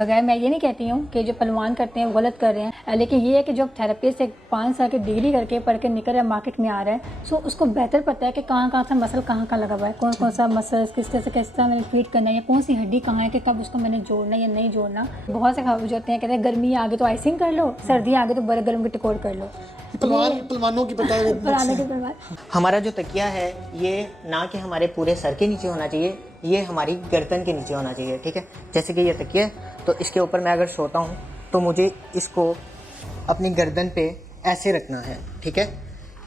बगैर मैं ये नहीं कहती हूँ कि जो पहलवान करते हैं वो गलत कर रहे हैं, लेकिन ये है कि जो थेरेपिस्ट एक 5 साल की डिग्री करके पढ़ के निकल रहा है, मार्केट में आ रहा है, सो उसको बेहतर पता है कि कहाँ सा मसल कहाँ लगा हुआ है, कौन कौन सा मसल किस तरह मैंने ट्रीट करना है, या कौन सी हड्डी कहाँ है कि कब उसको मैंने जोड़ना या नहीं जोड़ना। बहुत से खबर होते हैं, कहते हैं गर्मी आ गई तो आइसिंग कर लो, सर्दी आ गई तो बड़े गर्म के टिकोर कर लो। पहलवानों की बताए हुए हमारा जो तकिया है ये ना कि हमारे पूरे सर के नीचे होना चाहिए, ये हमारी गर्दन के नीचे होना चाहिए। ठीक है, जैसे कि ये तकिया है तो इसके ऊपर मैं अगर सोता हूँ तो मुझे इसको अपनी गर्दन पे ऐसे रखना है। ठीक है,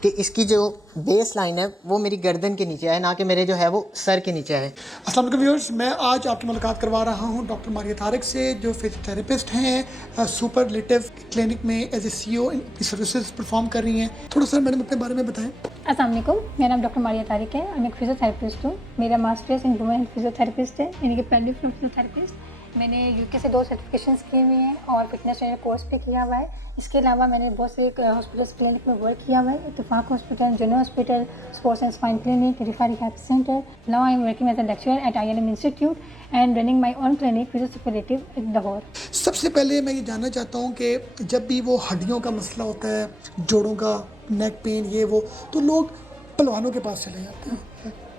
कि इसकी जो बेस लाइन है वो मेरी गर्दन के नीचे है, ना कि मेरे जो है वो सर के नीचे है। अस्सलाम वालेकुम व्यूअर्स, मैं आज आपकी मुलाकात करवा रहा हूं डॉक्टर मारिया तारिक से, जो फिजियोथेरेपिस्ट हैं, सुपरलेटिव क्लिनिक में एज ए CEO की सर्विसेज परफॉर्म कर रही हैं। थोड़ा सा मैडम अपने बारे में बताएं। अस्सलाम वालेकुम, मेरा नाम डॉक्टर मारिया तारिक है, मैं एक फिजियोथेरेपिस्ट हूँ। मेरा मास्टर्स इन वुमेन फिजियोथेरेपिस्ट है, यानी कि पेल्विक फ्लोर फिजियोथेरेपिस्ट। मैंने UK से 2 सर्टिफिकेशंस किए हुए हैं और फिटनेस ट्रेनर कोर्स भी किया हुआ है। इसके अलावा मैंने बहुत से हॉस्पिटल्स क्लिनिक में वर्क किया हुआ है, Ittefaq hospital, general hospital, sports and spine clinic, Rifah rehab centre. Now I am working as a lecturer at ILM institute and running my own clinic physiotherapy in Lahore. सबसे पहले मैं ये जानना चाहता हूँ कि जब भी वो हड्डियों का मसला होता है, जोड़ों का, नेक पेन, ये वो, तो लोग पहलवानों के पास चले जाते हैं।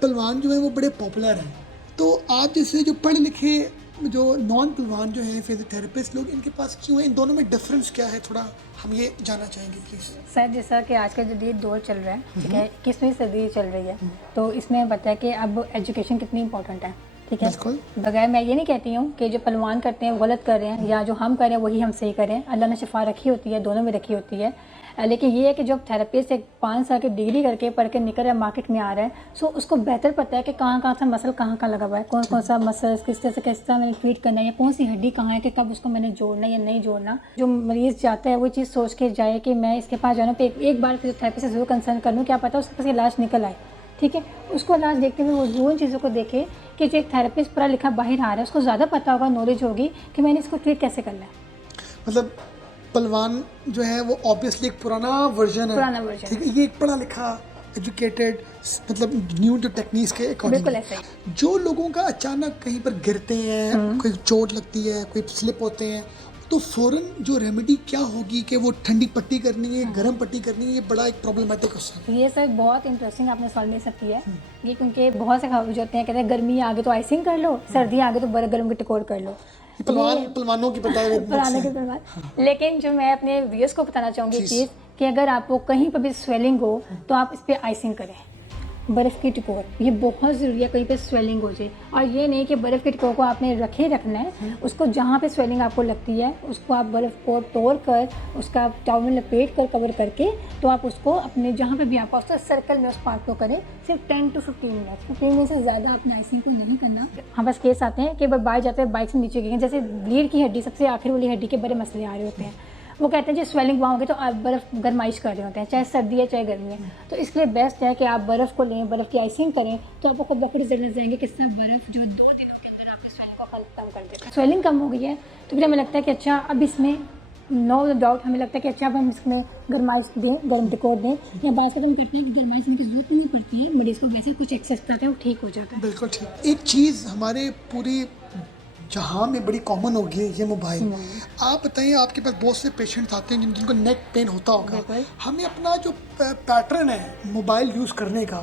पहलवान जो है वो बड़े पॉपुलर हैं, तो आप जैसे जो पढ़े लिखे जो नॉन पहलवान जो हैं फिजियोथेरेपिस्ट लोग, इनके पास क्यों है? इन दोनों में डिफरेंस क्या है? थोड़ा हम ये जानना चाहेंगे प्लीज़। सर, जैसा कि आज का जदीद दौर चल रहा है, ठीक है, 21वीं सदी चल रही है, तो इसमें पता है कि अब एजुकेशन कितनी इंपॉर्टेंट है। ठीक है, बगैर मैं ये नहीं कहती हूँ कि जो पहलवान करते हैं वो गलत कर रहे हैं, या जो हम करें वही हम सही करें। अल्लाह ने शिफा रखी होती है, दोनों में रखी होती है, लेकिन ये है कि जब थेरेपिस्ट एक 5 साल की डिग्री करके पढ़ के निकल रहा है, मार्केट में आ रहा है, सो उसको बेहतर पता है कि कहाँ सा मसल कहाँ लगा हुआ है, कौन कौन सा मसल किस तरह मैंने ट्रीट करना है, या कौन सी हड्डी कहाँ है कि कब उसको मैंने जोड़ना या नहीं जोड़ना। जो मरीज़ जाता है वो चीज़ सोच के जाए कि मैं इसके पास जाना पे एक बार फिजियोथेरेपिस्ट से ज़रूर कंसल्ट कर लूँ, क्या पता उसके पास इलाज निकल आए। ठीक है, उसको इलाज देखते हुए वो उन चीज़ों को देखे कि जो एक थेरेपिस्ट पढ़ा लिखा बाहर आ रहा है, उसको ज़्यादा पता होगा, नॉलेज होगी कि मैंने इसको ट्रीट कैसे करना है। मतलब पहलवान जो है वो ऑब्वियसली एक पुराना वर्जन है, ठीक है, ये एक पढ़ा लिखा एजुकेटेड, मतलब न्यू जो टेक्निक्स के अकॉर्डिंग। जो लोगों का अचानक कहीं पर गिरते हैं, कोई चोट लगती है, कोई स्लिप होते हैं, तो फ़ौरन जो रेमेडी क्या होगी कि वो ठंडी पट्टी करनी है, गर्म पट्टी करनी है? ये बड़ा एक प्रॉब्लमेटिक क्वेश्चन है। ये सर बहुत इंटरेस्टिंग आपने सवाल में सब किया है, ये क्योंकि बहुत से खबर होते हैं, कहते हैं गर्मी आ गई तो आइसिंग कर लो, सर्दी आ गई तो बड़े गर्म के टिकोर कर लो। पहलवानों की बताए हुए लेकिन जो मैं अपने व्यूअर्स को बताना चाहूँगी चीज़ कि अगर आपको कहीं पर भी स्वेलिंग हो तो आप इस पर आइसिंग करें, बर्फ़ की टिकोर, ये बहुत ज़रूरी है कहीं पे स्वेलिंग हो जाए। और ये नहीं कि बर्फ़ की टिकोर को आपने रखना है, उसको जहाँ पे स्वेलिंग आपको लगती है उसको आप बर्फ़ को तोड़ कर उसका टॉवल में लपेट कर कवर करके, तो आप उसको अपने जहाँ पे भी आपका उसका सर्कल में उस पार्ट को करें। सिर्फ 10 to 15 मिनट, 15 मिनट से ज़्यादा अपने आइसिंग को नहीं करना। हाँ, बस केस आते हैं कि बाहर जाते हैं बाइक से नीचे गिरे, जैसे लीड की हड्डी, सबसे आखिर वाली हड्डी के बड़े मसले आ रहे होते हैं, वो कहते हैं जी स्वेलिंग वहाँ होगी तो आप बर्फ़ गरमाइश कर रहे होते हैं, चाहे सर्दी है चाहे गर्मी है। तो इसलिए बेस्ट है कि आप बर्फ़ को लें, बर्फ़ की आइसिंग करें, तो आपको बहुत रिजल्ट जाएंगे कि इससे बर्फ़ जो 2 दिनों के अंदर आपकी स्वेलिंग को कम कर देगा। स्वेलिंग कम हो गई है तो फिर हमें लगता है कि अच्छा अब इसमें नो डाउट हमें लगता है कि अच्छा अब हम इसमें गरमाइश दें, गर्म टिकोर दें, या बात हम करते हैं कि गरमाइश की जरूरत नहीं पड़ती है, मरीज़ को वैसे कुछ एक्सेस करते हैं वो ठीक हो जाता है। बिल्कुल ठीक। एक चीज़ हमारे पूरी जहाँ में बड़ी कॉमन होगी है, ये मोबाइल। आप बताइए, आपके पास बहुत से पेशेंट्स आते हैं जिनको नेक पेन होता होगा, हमें अपना जो पैटर्न है मोबाइल यूज़ करने का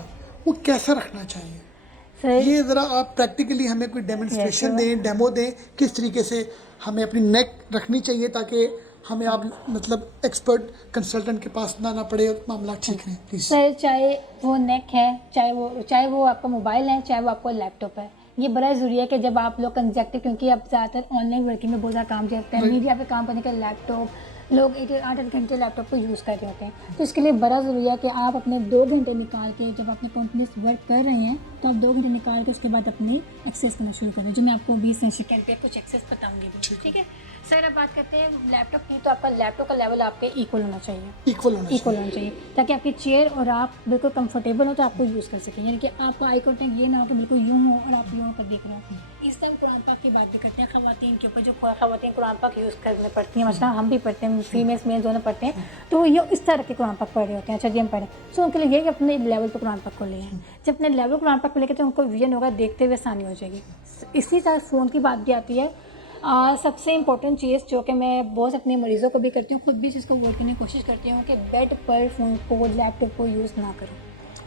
वो कैसा रखना चाहिए? ये ज़रा आप प्रैक्टिकली हमें कोई डेमोन्स्ट्रेशन दें, डेमो दें, किस तरीके से हमें अपनी नेक रखनी चाहिए ताकि हमें आप मतलब एक्सपर्ट कंसल्टेंट के पास ना पड़े और मामला ठीक रहे प्लीज़। सर, चाहे वो नेक है, चाहे वो आपका मोबाइल है, चाहे वो आपका लैपटॉप है, ये बड़ा ज़रूरी है कि जब आप लोग कंजेक्टिव, क्योंकि अब ज़्यादातर ऑनलाइन वर्किंग में बहुत ज़्यादा काम करते हैं, मीडिया पे काम करने का लैपटॉप, लोग 8-8 घंटे लैपटॉप को यूज़ कर रहे होते हैं, तो इसके लिए बड़ा ज़रूरी है कि आप अपने 2 घंटे निकाल के, जब अपने कंटिन्यूस वर्क कर रहे हैं तो आप 2 घंटे निकाल के उसके बाद अपनी एक्सरसाइज करना शुरू करें, जो मैं आपको 20 सेकंड पे कुछ एक्सरसाइज बताऊँगी। ठीक है सर, अब बात करते हैं लैपटॉप की, तो आपका लैपटॉप का लेवल आपके इक्वल होना चाहिए, इक्वल होना चाहिए, ताकि आपकी चेयर और आप बिल्कुल कंफर्टेबल हो तो आपको यूज़ कर सकें, यानी कि आपका आई कॉन्टैक्ट ये ना हो कि बिल्कुल यूँ हो और आप यूँ होकर देख रहे हो। इस टाइम कुरान पाक की बात भी करते हैं ख़वातीन के ऊपर, जो ख़वातीन कुरान पाक यूज़ करने पड़ती हैं, मतलब हम भी पढ़ते हैं, फीमेल्स मेल दोनों पढ़ते हैं, तो ये इस तरह के कुरान पाक पढ़ रहे होते हैं। अच्छा जी, हम पढ़ें, सो उनके लिए ये कि अपने लेवल पर कुरान पाक को ले आएँ। जब अपने लेवल कुरान पाक को लेकर तो उनको विजन होगा, देखते हुए आसानी हो जाएगी। इसी तरह फ़ोन की बात भी आती है, सबसे इम्पोर्टेंट चीज़ जो कि मैं बहुत अपने मरीज़ों को भी करती हूँ, खुद भी इसको अवॉइड करने की कोशिश करती हूँ कि बेड पर फ़ोन को, लैपटॉप को यूज़ ना करूँ।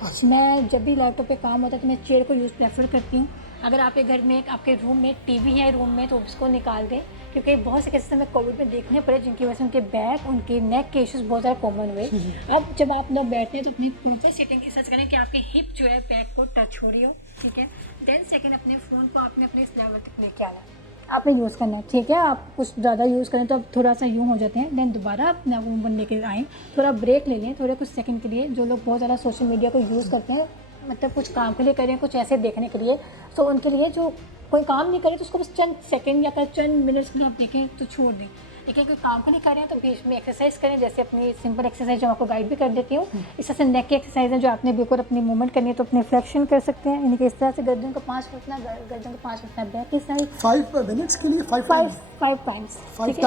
अच्छा। मैं जब भी लैपटॉप पे काम होता है तो मैं चेयर को यूज़ प्रेफर करती हूँ। अगर आपके घर में आपके रूम में टीवी है रूम में तो उसको निकाल दें, क्योंकि बहुत से केसेस हमें कोविड में देखने पड़े जिनकी वजह से उनके बैक, उनके नेक के इश्यूज बहुत ज़्यादा कॉमन हुए। अब जब आप लोग बैठते हैं तो अपनी प्रॉपर सीटिंग की सर्च करें कि आपकी हिप जो है बैक को टच हो रही हो, ठीक है। देन सेकेंड, अपने फ़ोन को आपने अपने इस लेवल तक लेके आना है, आपने यूज़ करना है, ठीक है। आप कुछ ज़्यादा यूज़ करें तो अब थोड़ा सा यूँ हो जाते हैं, देन दोबारा अपने आप रूम लेके आएँ, थोड़ा ब्रेक ले लें थोड़े कुछ सेकंड के लिए। जो लोग बहुत ज़्यादा सोशल मीडिया को यूज़ करते हैं, मतलब कुछ काम के लिए करें, कुछ ऐसे देखने के लिए, तो उनके लिए जो कोई काम नहीं करे तो उसको बस चंद सेकंड या चंद मिनट्स के लिए आप देखें तो छोड़ दें। लेकिन कोई काम के लिए करें तो बीच में एक्सरसाइज करें, जैसे अपनी सिंपल एक्सरसाइज जो आपको गाइड भी कर देती हूँ। इस तरह से नेक की एक्सरसाइज है जो आपने बिल्कुल अपनी मूवमेंट करनी है तो अपने फ्लेक्शन कर सकते हैं, यानी कि इस तरह से गर्दन को 5 घुटना, गर्दन को 5 घुटना बैक की साइड 5 मिनट्स के लिए 5 टाइम्स। 5 टाइम्स 5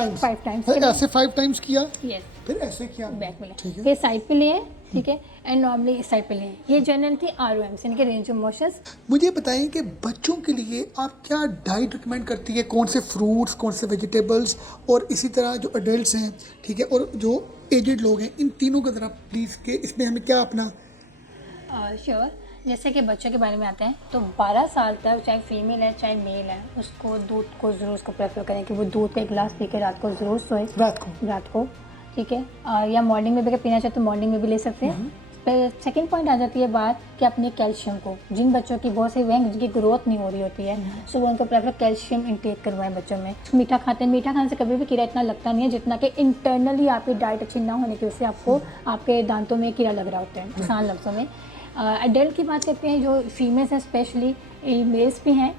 टाइम्स ऐसे 5 टाइम्स किया, यस, फिर ऐसे किया, बैक में ठीक है। फिर साइड पे लिए, ठीक है, एंड नॉर्मली इस साइड पे लिए। ये जनरल थी ROMs, यानी कि रेंज ऑफ मोशंस। मुझे बताएं कि बच्चों के लिए आप क्या डाइट रिकमेंड करती है, कौन से फ्रूट्स, कौन से वेजिटेबल्स, और इसी तरह जो अडल्ट्स हैं, ठीक है, और जो एजेड लोग हैं, इन तीनों का ज़रा प्लीज़ के इसमें हमें क्या अपना। श्योर। जैसे कि बच्चों के बारे में आते हैं तो 12 साल तक चाहे फीमेल है चाहे मेल है, उसको दूध को ज़रूर उसको प्रेफर करें कि वो दूध का एक गिलास पी के रात को ज़रूर सोए, रात को, ठीक है। या मॉर्निंग में भी अगर पीना चाहे तो मॉर्निंग में भी ले सकते हैं। फिर सेकंड पॉइंट आ जाती है बात कि अपने कैल्शियम को, जिन बच्चों की बहुत से वह जिनकी ग्रोथ नहीं हो रही होती है, सो वो उनको प्रेफर कैल्शियम इंटेक करवाएं बच्चों में। मीठा खाते हैं, मीठा खाने से कभी भी कीड़ा इतना लगता नहीं है जितना कि इंटरनली आपकी डाइट अच्छी ना होने की वजह से आपको आपके दांतों में कीड़ा लग रहा होता है, आसान लफ्ज़ों में। एडल्ट की बात करते हैं, जो फीमेल्स हैं स्पेशली, मेल्स भी हैं,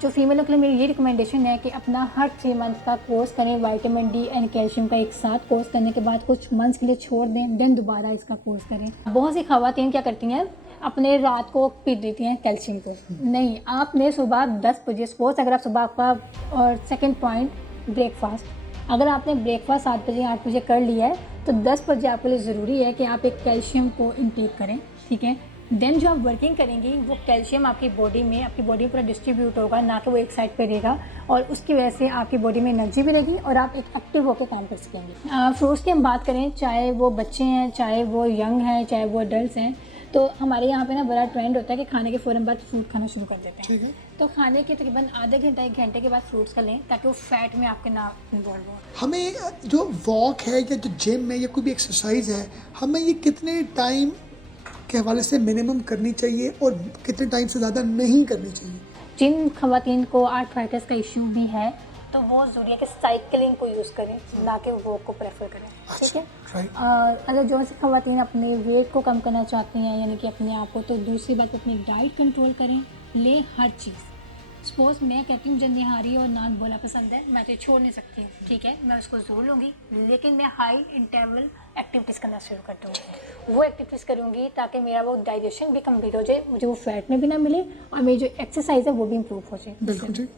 जो फीमेलों के लिए मेरी ये रिकमेंडेशन है कि अपना हर 3 मंथ का कोर्स करें, विटामिन डी एंड कैल्शियम का एक साथ कोर्स करने के बाद कुछ मंथ्स के लिए छोड़ दें, देन दोबारा इसका कोर्स करें। बहुत सी ख़वातीन क्या करती हैं, अपने रात को पी देती हैं कैल्शियम को। नहीं, आपने सुबह 10 बजे सपोज, अगर आप सुबह का, और सेकेंड पॉइंट ब्रेकफास्ट, अगर आपने ब्रेकफास्ट 7 बजे 8 बजे कर लिया है तो 10 बजे आपके लिए ज़रूरी है कि आप एक कैल्शियम को इंटेक करें, ठीक है। देन जो आप वर्किंग करेंगी वो कैल्शियम आपकी बॉडी में पूरा डिस्ट्रीब्यूट होगा, ना कि वो एक साइड पे रहेगा, और उसकी वजह से आपकी बॉडी में एनर्जी भी रहेगी और आप एक एक्टिव होकर काम कर सकेंगे। फ्रूट्स की हम बात करें, चाहे वो बच्चे हैं, चाहे वो यंग हैं, चाहे वो अडल्ट हैं, तो हमारे यहाँ पे ना बड़ा ट्रेंड होता है कि खाने के फ़ौरन बाद फ्रूट खाना शुरू कर देते हैं, ठीक है। तो खाने के तकरीबन आधे घंटे 1 घंटे के बाद फ्रूट्स का लें ताकि वो फैट में आपके ना इन्वॉल्व हो। हमें जो वॉक है या जो जिम है या कोई भी एक्सरसाइज है, हमें ये कितने टाइम के हवाले से मिनिमम करनी चाहिए और कितने टाइम से ज़्यादा नहीं करनी चाहिए? जिन खवातीन को आर्थराइटिस का इश्यू भी है तो वो ज़रूरी है कि साइकिलिंग को यूज़ करें, ना कि वॉक को प्रेफर करें, ठीक है। राइट। अगर जो सी खवातीन अपने वेट को कम करना चाहती हैं, यानी कि अपने आप को, तो दूसरी बात अपनी डाइट कंट्रोल करें, लें हर चीज़। सपोज मैं कहती हूँ मुझे निहारी और नान बोला पसंद है, मैं तो छोड़ नहीं सकती हूँ, ठीक है, मैं उसको ज़रूर लूँगी, लेकिन मैं हाई इंटरवल एक्टिविटीज़ करना शुरू कर दूँगी। वो एक्टिविटीज़ करूँगी ताकि मेरा वो डाइजेशन भी कम्प्लीट हो जाए, मुझे वो फैट में भी ना मिले, और मेरी जो एक्सरसाइज है वो भी इम्प्रूव हो जाए। बिल्कुल जी।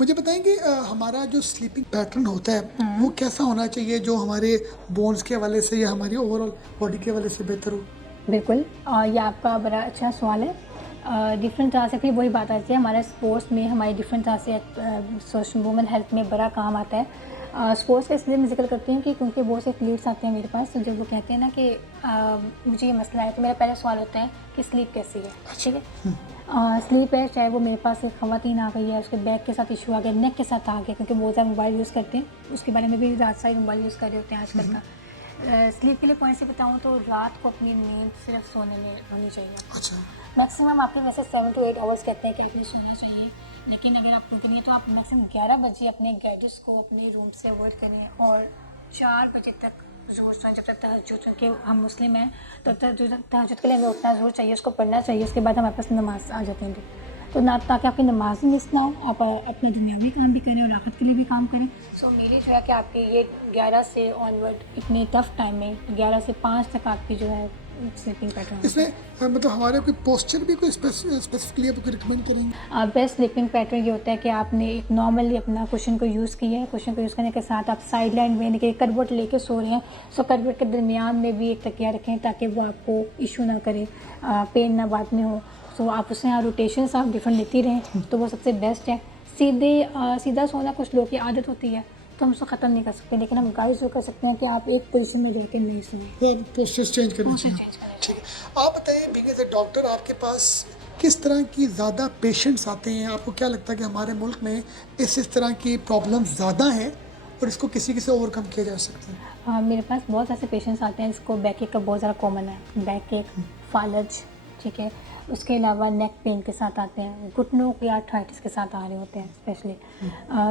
मुझे बताएंगे हमारा जो स्लीपिंग पैटर्न होता है वो कैसा होना चाहिए, जो हमारे बोन्स के हवाले से या हमारी ओवरऑल बॉडी के हवाले से बेहतर हो? बिल्कुल, ये आपका बड़ा अच्छा सवाल है। डिफरेंट तरह से फिर वही बात आती है, हमारे स्पोर्ट्स में हमारी डिफरेंट तरह से सोशल वुमेन हेल्थ में बड़ा काम आता है। स्पोर्ट्स का इसलिए मैं जिक्र करती हूँ कि क्योंकि बहुत से क्लिप्स आते हैं मेरे पास, तो जब वो कहते हैं ना कि मुझे ये मसला है, तो मेरा पहला सवाल होता है कि स्लीप कैसी है, ठीक है। स्लीप है, चाहे वो मेरे पास एक खवातीन आ गई है, उसके बैक के साथ इशू आ गया, नेक के साथ आ गया, क्योंकि बहुत ज़्यादा मोबाइल यूज़ करते हैं, उसके बारे में भी रात सारी मोबाइल यूज़ कर रहे होते हैं आजकल का। स्लीप के लिए पॉइंट से बताऊँ तो रात को अपनी नींद सिर्फ सोने में होनी चाहिए। अच्छा। मैक्सिमम आपके वैसे 7 to 8 आवर्स कहते हैं कि आपने सोना चाहिए, लेकिन अगर आप रुकनी है तो आप मैक्सिमम 11 बजे अपने गैजेट्स को अपने रूम से अवॉइड करें और 4 बजे तक ज़रूर सोएं, जब तक तहज्जुद, क्योंकि हम मुस्लिम हैं तो तहज्जुद के लिए हमें उठना ज़रूर चाहिए, उसको पढ़ना चाहिए, उसके बाद हमारे पास नमाज आ जाती है, तो ना ताकि आपकी नमाज भी मिस ना हो, आप अपना दुनियावी काम भी करें और आखिरत के लिए भी काम करें। सो मेरी जो है कि आपकी ये 11 से ऑनवर्ड इतने टफ टाइम में 11 से 5 तक आपकी जो है स्लीपिंग पैटर्न। इसमें मतलब हमारे कोई पोस्चर भी कोई स्पेसिफिकली आप रिकमेंड करेंगे? बेस्ट स्लीपिंग पैटर्न ये होता है कि आपने एक नॉर्मली अपना कुशन को यूज़ किया है, कुशन को यूज़ करने के साथ आप साइड लाइन में यानी कि करवट लेके सो रहे हैं, सो करवट के दरमियान में भी एक तकिया रखें ताकि वो आपको इशू ना करे, पेन ना बाद में हो, सो आप उससे यहाँ रोटेशंस आप डिफरेंट लेती रहें, तो वो सबसे बेस्ट है। सीधा सोना कुछ लोगों की आदत होती है, तो हम उसको ख़त्म नहीं कर सकते, लेकिन हम गाइड जो कर सकते हैं कि आप एक पोजीशन में रहकर नहीं सोएं। प्रोसेस चेंज करना Posture चाहिए। change करना ठीक है, आप बताइए बीइंग एज ए डॉक्टर आपके पास किस तरह की ज़्यादा पेशेंट्स आते हैं? आपको क्या लगता है कि हमारे मुल्क में इस तरह की प्रॉब्लम्स ज़्यादा हैं और इसको किसी से ओवरकम किया जा सकता है? मेरे पास बहुत ऐसे पेशेंट्स आते हैं जिसको बैक एक का बहुत ज़्यादा कॉमन है, बैक एक, फालज, ठीक है। उसके अलावा नेक पेन के साथ आते हैं, घुटनों की आर्थराइटिस के साथ आ रहे होते हैं स्पेशली।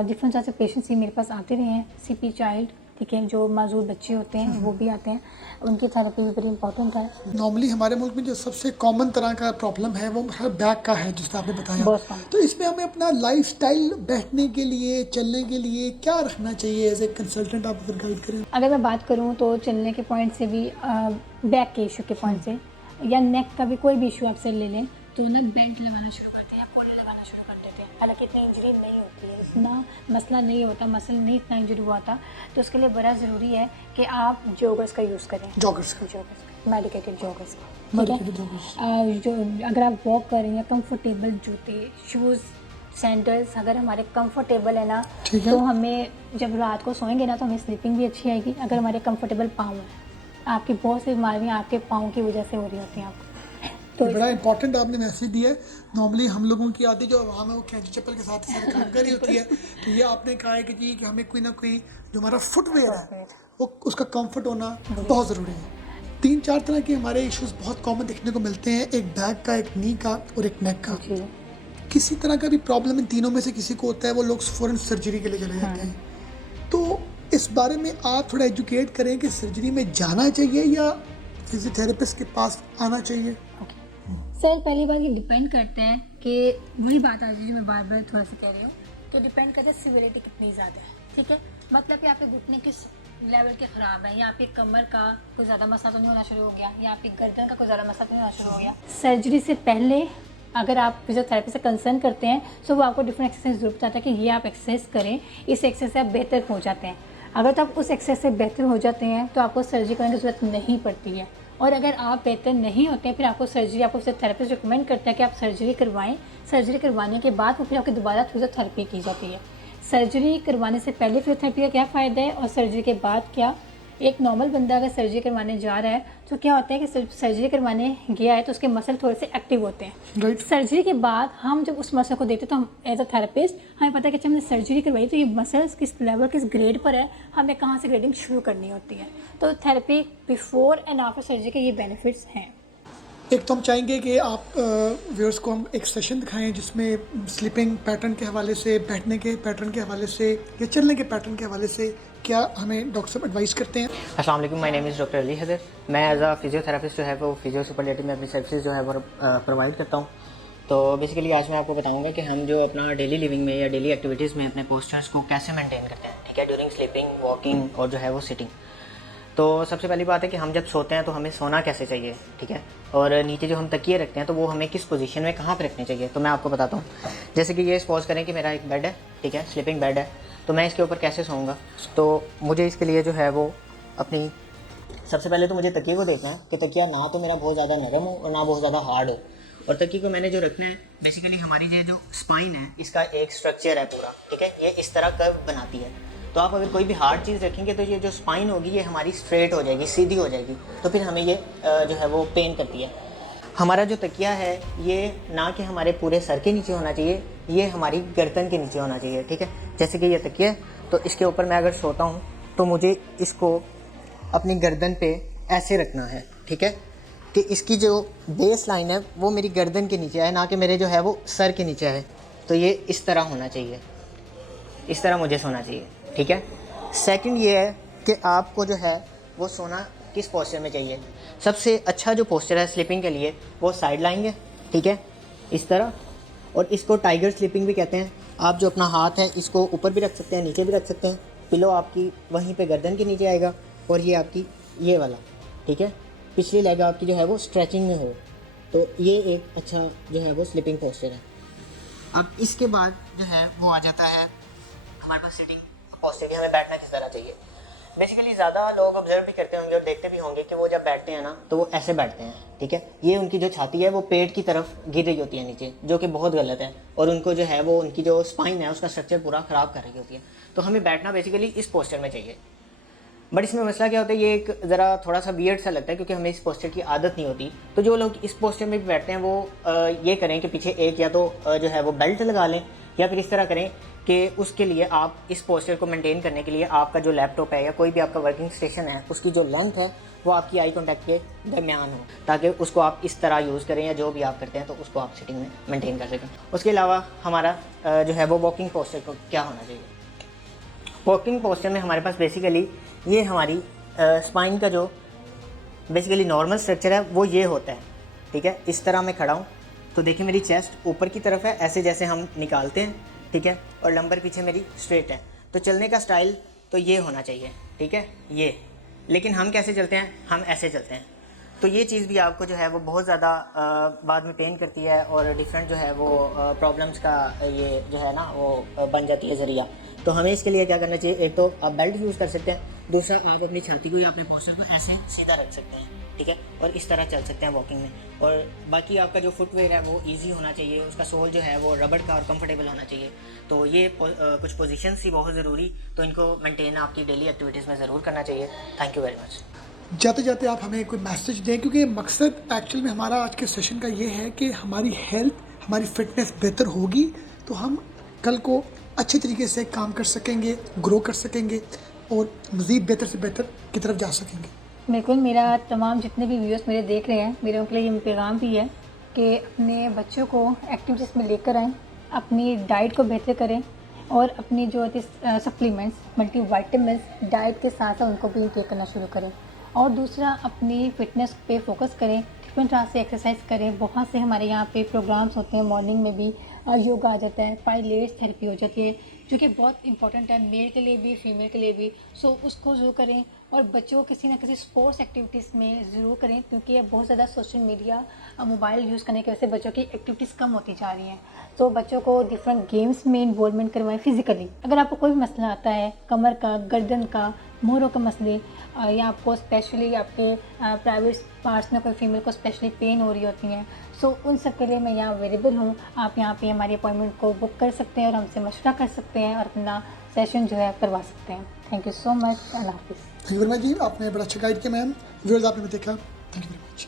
डिफरेंट तरह से पेशेंट्स ही मेरे पास आते रहे हैं। सीपी चाइल्ड, ठीक है, जो माजूर बच्चे होते हैं वो भी आते हैं, उनकी थेरेपी भी बड़ी इंपॉर्टेंट है। नॉर्मली हमारे मुल्क में जो सबसे कॉमन तरह का प्रॉब्लम है वो है बैक का है, जिसका आपने बताया। बहुत common। तो इसमें हमें अपना लाइफस्टाइल बैठने के लिए, चलने के लिए क्या रखना चाहिए एज ए कंसल्टेंट, आप अगर गाइड करें? अगर मैं बात करूँ तो चलने के पॉइंट से भी, बैक के इशू के पॉइंट से या नेक का भी कोई भी इशू आपसे ले लें तो ना बेल्ट लगाना शुरू करते हैं या पोले लगाना शुरू कर देते हैं। हालांकि इतनी इंजरी नहीं होती है, इतना मसला नहीं होता, मसल नहीं इतना इंजरी हुआ था, तो उसके लिए बड़ा ज़रूरी है कि आप जॉगर्स का यूज़ करें। जॉगर्स का, मेडिकेटेड जॉगर्स का, ठीक है। Medicated joggers। जो अगर आप वॉक कर रही हैं, कंफर्टेबल जूते, शूज़, सैंडल्स अगर हमारे कंफर्टेबल है ना, ठीक है। तो हमें जब रात को सोएंगे ना तो हमें स्लीपिंग भी अच्छी आएगी। अगर हमारे कंफर्टेबल पाँव हैं, आपकी बहुत सी बीमारियाँ आपके पाँव की वजह से हो रही होती हैं आपको, तो बड़ा इंपॉर्टेंट आपने मैसेज दिया है। नॉर्मली हम लोगों की आदत जो आवाम है वो कैंची चप्पल के साथ सारे काम कर रही होती है। तो ये आपने कहा है कि जी कि हमें कोई ना कोई जो हमारा फुटवेयर है वो उसका कंफर्ट होना बहुत ज़रूरी है। 3-4 तरह के हमारे इश्यूज बहुत कॉमन देखने को मिलते हैं, एक बैक का, एक नी का और एक नेक का। जी। किसी तरह का भी प्रॉब्लम इन तीनों में से किसी को होता है, वो लोग फ़ौरन सर्जरी के लिए चले जाते हैं। तो इस बारे में आप थोड़ा एजुकेट करें कि सर्जरी में जाना चाहिए या फिजियोथेरेपिस्ट के पास आना चाहिए? सर पहली बात ये डिपेंड करता है कि वही बात आ रही है जो मैं बार बार थोड़ा सा कह रही हूँ, तो डिपेंड करता है सिविलिटी कितनी ज़्यादा है, ठीक है। मतलब कि आपके घुटने किस लेवल के ख़राब है, या आपकी कमर का कोई ज़्यादा मसला तो नहीं होना शुरू हो गया, या आपकी गर्दन का कोई ज़्यादा मसला तो नहीं होना शुरू हो गया। सर्जरी से पहले अगर आप फिजियोथेरेपी से कंसर्न करते हैं तो वो आपको डिफरेंट एक्सरसाइज ज़रूर बताता है कि ये आप एक्सरसाइज करें, इस एक्सरसाइज से आप बेहतर हो जाते हैं। अगर तो आप उस एक्सरसाइज से बेहतर हो जाते हैं तो आपको सर्जरी करने की ज़रूरत नहीं पड़ती है। और अगर आप बेहतर नहीं होते हैं फिर आपको सर्जरी, आपको फिजियोथेरेपिस्ट रिकमेंड करता है कि आप सर्जरी करवाएं। सर्जरी करवाने के बाद फिर आपकी दोबारा फिजियोथेरेपी की जाती है। सर्जरी करवाने से पहले फिजियोथेरेपी का क्या फ़ायदा है और सर्जरी के बाद क्या? एक नॉर्मल बंदा अगर सर्जरी करवाने जा रहा है तो क्या होता है कि सर्जरी करवाने गया है तो उसके मसल थोड़े से एक्टिव होते हैं। राइट। सर्जरी के बाद हम जब उस मसल को देखते हैं तो हम एज अ थेरेपिस्ट हमें पता है कि अच्छा हमने सर्जरी करवाई तो ये मसल्स किस लेवल, किस ग्रेड पर है, हमें कहाँ से ग्रेडिंग शुरू करनी होती है। तो therapy before and after surgery के ये बेनिफिट्स हैं। एक तो हम चाहेंगे कि आप व्यूअर्स को हम एक सेशन दिखाएं जिसमें स्लीपिंग पैटर्न के हवाले से, बैठने के पैटर्न के हवाले से या चलने के पैटर्न के हवाले से क्या हमें डॉक्टर साहब एडवाइस करते हैं। अस्सलाम वालेकुम, my name is doctor Ali Haider. मैं एज अ फिजियोथेरेपिस्ट जो है वो फिजियो सुपरलेटिव में अपनी सर्विसेज जो है वो प्रोवाइड करता हूँ। तो बेसिकली आज मैं आपको बताऊंगा कि हम जो अपना डेली लिविंग में या डेली एक्टिविटीज़ में अपने पोस्चर्स को कैसे मेंटेन करते हैं, ठीक है, ड्यूरिंग स्लीपिंग, वॉकिंग और जो है वो सिटिंग। तो सबसे पहली बात है कि हम जब सोते हैं तो हमें सोना कैसे चाहिए, ठीक है, और नीचे जो हम तकिए रखते हैं तो वो हमें किस पोजीशन में कहाँ पे रखने चाहिए। तो मैं आपको बताता हूँ। जैसे कि ये सपोज करें कि मेरा एक बेड है, ठीक है, स्लीपिंग बेड है, तो मैं इसके ऊपर कैसे सोऊंगा। तो मुझे इसके लिए जो है वो अपनी सबसे पहले तो मुझे तकिए को देखना है कि तकिया ना तो मेरा बहुत ज़्यादा नरम हो और ना बहुत ज़्यादा हार्ड हो। और तकिए को मैंने जो रखना है बेसिकली हमारी ये जो स्पाइन है इसका एक स्ट्रक्चर है पूरा, ठीक है, ये इस तरह कर्व बनाती है। तो आप अगर कोई भी हार्ड चीज़ रखेंगे तो ये जो स्पाइन होगी ये हमारी स्ट्रेट हो जाएगी, सीधी हो जाएगी, तो फिर हमें ये जो है वो पेन करती है। हमारा जो तकिया है ये ना कि हमारे पूरे सर के नीचे होना चाहिए, ये हमारी गर्दन के नीचे होना चाहिए, ठीक है। जैसे कि ये तकिया है तो इसके ऊपर मैं अगर सोता हूँ तो मुझे इसको अपनी गर्दन पे ऐसे रखना है, ठीक है, कि इसकी जो बेस लाइन है वो मेरी गर्दन के नीचे है, ना कि मेरे जो है वो सर के नीचे है। तो ये इस तरह होना चाहिए, इस तरह मुझे सोना चाहिए, ठीक है। सेकंड ये है कि आपको जो है वो सोना किस पोस्चर में चाहिए। सबसे अच्छा जो पोस्चर है स्लीपिंग के लिए वो साइड लाइंग है, ठीक है, इस तरह, और इसको टाइगर स्लीपिंग भी कहते हैं। आप जो अपना हाथ है इसको ऊपर भी रख सकते हैं, नीचे भी रख सकते हैं। पिलो आपकी वहीं पे गर्दन के नीचे आएगा और ये आपकी ये वाला, ठीक है, पिछली लेग आपकी जो है वो स्ट्रेचिंग में हो। तो ये एक अच्छा जो है वो स्लीपिंग पोस्चर है। अब इसके बाद जो है वो आ जाता है हमारे पास सिटिंग पोस्चर की, हमें बैठना किस तरह चाहिए। बेसिकली ज़्यादा लोग ऑब्जर्व भी करते होंगे और देखते भी होंगे कि वो जब बैठते हैं ना तो वो ऐसे बैठते हैं, ठीक है। ये उनकी जो छाती है वो पेट की तरफ गिर रही होती है नीचे, जो कि बहुत गलत है, और उनको जो है वो उनकी जो स्पाइन है उसका स्ट्रक्चर पूरा ख़राब कर रही होती है। तो हमें बैठना बेसिकली इस पोस्चर में चाहिए। बट इसमें मसला क्या होता है, ये एक ज़रा थोड़ा सा वियर्ड सा लगता है क्योंकि हमें इस पोस्चर की आदत नहीं होती। तो जो लोग इस पोस्चर में भी बैठते हैं वो ये करें कि पीछे एक या तो जो है वो बेल्ट लगा लें, या फिर इस तरह करें कि उसके लिए आप इस पोस्चर को मेंटेन करने के लिए आपका जो लैपटॉप है या कोई भी आपका वर्किंग स्टेशन है उसकी जो लेंथ है वो आपकी आई कॉन्टैक्ट के दरमियान हो, ताकि उसको आप इस तरह यूज़ करें या जो भी आप करते हैं तो उसको आप सिटिंग में मेंटेन कर सकें। उसके अलावा हमारा जो है वो वॉकिंग पोस्चर को क्या होना चाहिए। वॉकिंग पोस्चर में हमारे पास बेसिकली ये हमारी स्पाइन का जो बेसिकली नॉर्मल स्ट्रक्चर है वो ये होता है, ठीक है। इस तरह मैं खड़ा हूँ तो देखिए मेरी चेस्ट ऊपर की तरफ है, ऐसे जैसे हम निकालते हैं, ठीक है, और लंबर पीछे मेरी स्ट्रेट है। तो चलने का स्टाइल तो ये होना चाहिए, ठीक है, ये। लेकिन हम कैसे चलते हैं, हम ऐसे चलते हैं। तो ये चीज़ भी आपको जो है वो बहुत ज़्यादा बाद में पेन करती है और डिफरेंट जो है वो प्रॉब्लम्स का ये जो है ना वो बन जाती है ज़रिया। तो हमें इसके लिए क्या करना चाहिए, एक तो आप बेल्ट यूज़ कर सकते हैं, दूसरा आप अपनी छाती को या अपने पोस्चर को ऐसे सीधा रख सकते हैं, ठीक है, और इस तरह चल सकते हैं वॉकिंग में। और बाकी आपका जो फुटवेयर है वो इजी होना चाहिए, उसका सोल जो है वो रबड़ का और कंफर्टेबल होना चाहिए। तो ये कुछ पोजीशंस ही बहुत ज़रूरी, तो इनको मेंटेन आपकी डेली एक्टिविटीज़ में ज़रूर करना चाहिए। Thank you very much. जाते जाते आप हमें कोई मैसेज दें, क्योंकि मकसद एक्चुअल में हमारा आज के सेशन का ये है कि हमारी हेल्थ, हमारी फिटनेस बेहतर होगी तो हम कल को अच्छे तरीके से काम कर सकेंगे, ग्रो कर सकेंगे और मज़ीद बेहतर से बेहतर की तरफ जा सकेंगे। बिल्कुल, मेरा तमाम जितने भी व्यूअर्स मेरे देख रहे हैं, मेरे उनके लिए ये पैगाम भी है कि अपने बच्चों को एक्टिविटीज़ में लेकर आएँ, अपनी डाइट को बेहतर करें और अपनी जो सप्लीमेंट्स, मल्टीविटामिन्स डाइट के साथ साथ उनको भी इंटेक करना शुरू करें। और दूसरा, अपनी फ़िटनेस पे फोकस करें, डिफरेंट तरह से एक्सरसाइज करें। बहुत से हमारे यहाँ पे प्रोग्राम्स होते हैं, मॉर्निंग में भी योगा आ जाता है, पाइलेट्स थेरेपी हो जाती है, जो कि बहुत इंपॉर्टेंट है मेल के लिए भी फीमेल के लिए भी। सो उसको ज़रूर करें और बच्चों को किसी ना किसी स्पोर्ट्स एक्टिविटीज़ में ज़रूर करें, क्योंकि ये बहुत ज़्यादा सोशल मीडिया मोबाइल यूज़ करने की वजह से बच्चों की एक्टिविटीज़ कम होती जा रही हैं। तो बच्चों को डिफरेंट गेम्स में इन्वॉल्वमेंट करवाएं फिज़िकली। अगर आपको कोई भी मसला आता है, कमर का, गर्दन का, मोहरों का मसले, या आपको स्पेशली आपके प्राइवेट पार्ट्स में कोई फीमेल को स्पेशली पेन हो रही होती हैं, सो उन सब के लिए मैं यहाँ अवेलेबल हूँ। आप यहाँ पे हमारी अपॉइंटमेंट को बुक कर सकते हैं और हमसे मशवरा कर सकते हैं और अपना सेशन जो है करवा सकते हैं। Thank you so much. अल्लाह हाफिज़। थैंक यू वेरी मच जी, आपने बड़ा अच्छा गाइड किया मैम। व्यूअर्स आपने भी देखा, थैंक यू वेरी मच।